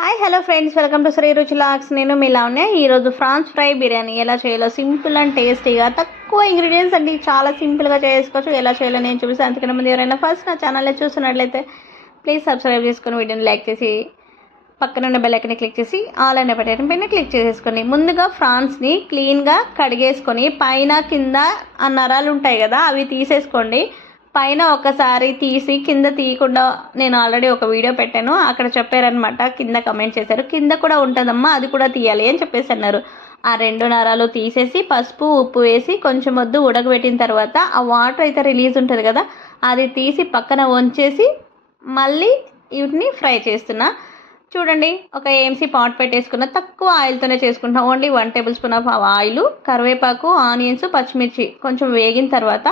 Hi hello friends, welcome to Sri Ruchi లాక్స్. నేను మీ లావణ్య. ఈరోజు ఫ్రాన్స్ ఫ్రై బిర్యానీ ఎలా చేయాలో సింపుల్ అండ్ టేస్టీగా తక్కువ ఇంగ్రీడియంట్స్ అండి చాలా సింపుల్గా చేసుకోవచ్చు. ఎలా చేయాలో నేను చూపిస్తాను. అంతకన్నా ముందు ఎవరైనా ఫస్ట్ నా ఛానల్లో చూస్తున్నట్లయితే ప్లీజ్ సబ్స్క్రైబ్ చేసుకుని వీడియోని లైక్ చేసి పక్కన ఉన్న బెల్ ఐకాన్ని క్లిక్ చేసి ఆల్ అనే బటన్ పైన క్లిక్ చేసేసుకోండి. ముందుగా ఫ్రాన్స్ని క్లీన్గా కడిగేసుకొని పైన కింద ఆ నరాలు ఉంటాయి కదా అవి తీసేసుకోండి. పైన ఒకసారి తీసి కింద తీయకుండా నేను ఆల్రెడీ ఒక వీడియో పెట్టాను, అక్కడ చెప్పారనమాట, కింద కమెంట్ చేశారు కింద కూడా ఉంటుందమ్మా అది కూడా తీయాలి అని చెప్పేసి అన్నారు. ఆ రెండు నరాలు తీసేసి పసుపు ఉప్పు వేసి కొంచెం వద్దు ఉడకబెట్టిన తర్వాత ఆ వాటర్ అయితే రిలీజ్ ఉంటుంది కదా అది తీసి పక్కన వంచేసి మళ్ళీ వీటిని ఫ్రై చేస్తున్నా. చూడండి, ఒక ఏఎంసీ పాట్ పెట్టేసుకున్న తక్కువ ఆయిల్తోనే చేసుకుంటున్నా. Only 1 table spoon of oil, కరివేపాకు, ఆనియన్స్, పచ్చిమిర్చి కొంచెం వేగిన తర్వాత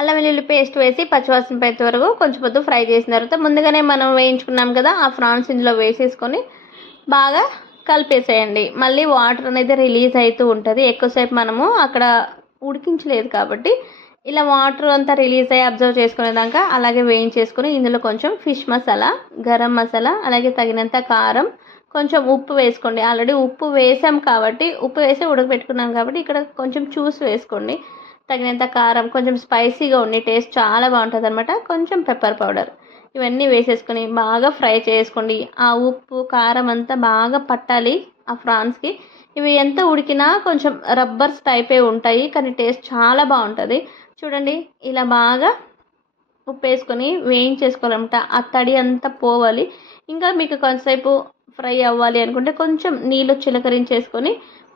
అల్లం వెల్లుల్లి పేస్ట్ వేసి పచ్చివాసన పోయేంత వరకు కొంచెం పొద్దు ఫ్రై చేసిన తర్వాత ముందుగానే మనం వేయించుకున్నాం కదా ఆ ఫ్రాన్స్ ఇందులో వేసేసుకొని బాగా కలిపేసేయండి. మళ్ళీ వాటర్ అనేది రిలీజ్ అవుతూ ఉంటుంది. ఎక్కువసేపు మనము అక్కడ ఉడికించలేదు కాబట్టి ఇలా వాటర్ అంతా రిలీజ్ అయ్యి అబ్జర్వ్ చేసుకునేదాకా అలాగే వేయించేసుకొని ఇందులో కొంచెం ఫిష్ మసాలా, గరం మసాలా, అలాగే తగినంత కారం, కొంచెం ఉప్పు వేసుకోండి. ఆల్రెడీ ఉప్పు వేసాం కాబట్టి ఉప్పు వేసి ఉడకబెట్టుకున్నాం కాబట్టి ఇక్కడ కొంచెం చూసి వేసుకోండి. తగినంత కారం, కొంచెం స్పైసీగా ఉండి టేస్ట్ చాలా బాగుంటుంది అనమాట. కొంచెం పెప్పర్ పౌడర్, ఇవన్నీ వేసేసుకొని బాగా ఫ్రై చేసుకోండి. ఆ ఉప్పు కారం అంతా బాగా పట్టాలి ఆ ఫ్రాన్స్కి. ఇవి ఎంత ఉడికినా కొంచెం రబ్బర్స్ టైపే ఉంటాయి కానీ టేస్ట్ చాలా బాగుంటుంది. చూడండి, ఇలా బాగా ఉప్పు వేసుకొని వేయించేసుకోవాలన్నమాట. ఆ తడి అంతా పోవాలి. ఇంకా మీకు కొంతసేపు ఫ్రై అవ్వాలి అనుకుంటే కొంచెం నీళ్ళు చిలకరించేసుకొని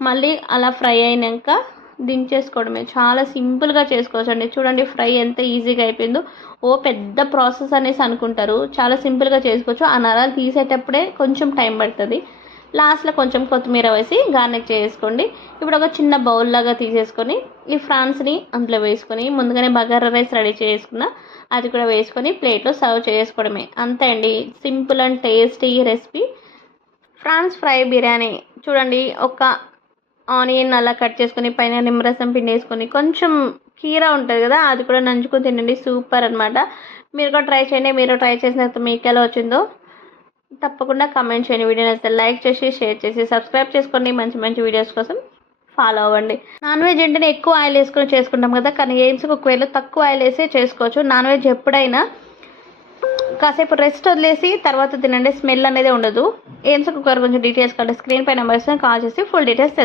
మళ్ళీ అలా ఫ్రై అయినాక దించేసుకోవడమే. చాలా సింపుల్గా చేసుకోవచ్చు అండి. చూడండి ఫ్రై ఎంత ఈజీగా అయిపోయిందో. ఓ పెద్ద ప్రాసెస్ అనేసి అనుకుంటారు, చాలా సింపుల్గా చేసుకోవచ్చు. ఆ నరాలు తీసేటప్పుడే కొంచెం టైం పడుతుంది. లాస్ట్లో కొంచెం కొత్తిమీర వేసి గార్నిష్ చేసుకోండి. ఇప్పుడు ఒక చిన్న బౌల్ లాగా తీసేసుకొని ఈ ఫ్రాన్స్ని అందులో వేసుకొని ముందుగానే బగారా రైస్ రెడీ చేసుకున్న అది కూడా వేసుకొని ప్లేట్లో సర్వ్ చేసుకోవడమే. అంతే అండి, simple and tasty recipe prawns fry biryani. చూడండి, ఒక ఆనియన్ అలా కట్ చేసుకొని పైన నిమ్మరసం పిండి వేసుకొని కొంచెం కీరా ఉంటుంది కదా అది కూడా నంచుకొని తినండి, సూపర్ అనమాట. మీరు కూడా ట్రై చేయండి. మీరు ట్రై చేసిన తర్వాత మీకు ఎలా వచ్చిందో తప్పకుండా కమెంట్ చేయండి. వీడియో నచ్చితే లైక్ చేసి షేర్ చేసి సబ్స్క్రైబ్ చేసుకోండి. మంచి మంచి వీడియోస్ కోసం ఫాలో అవ్వండి. నాన్ వెజ్ అంటేనే ఎక్కువ ఆయిల్ వేసుకొని చేసుకుంటాం కదా, కానీ ఎయిమ్స్ కుక్వేర్లో తక్కువ ఆయిల్ వేసి చేసుకోవచ్చు. నాన్ వెజ్ ఎప్పుడైనా కాసేపు రెస్ట్ వదిలేసి తర్వాత తినండి, స్మెల్ అనేది ఉండదు. ఎయిమ్స్ కుక్కర్ కొంచెం డీటెయిల్స్ కావాలి స్క్రీన్ పై నెంబర్స్ కాల్ చేసి ఫుల్ డీటెయిల్స్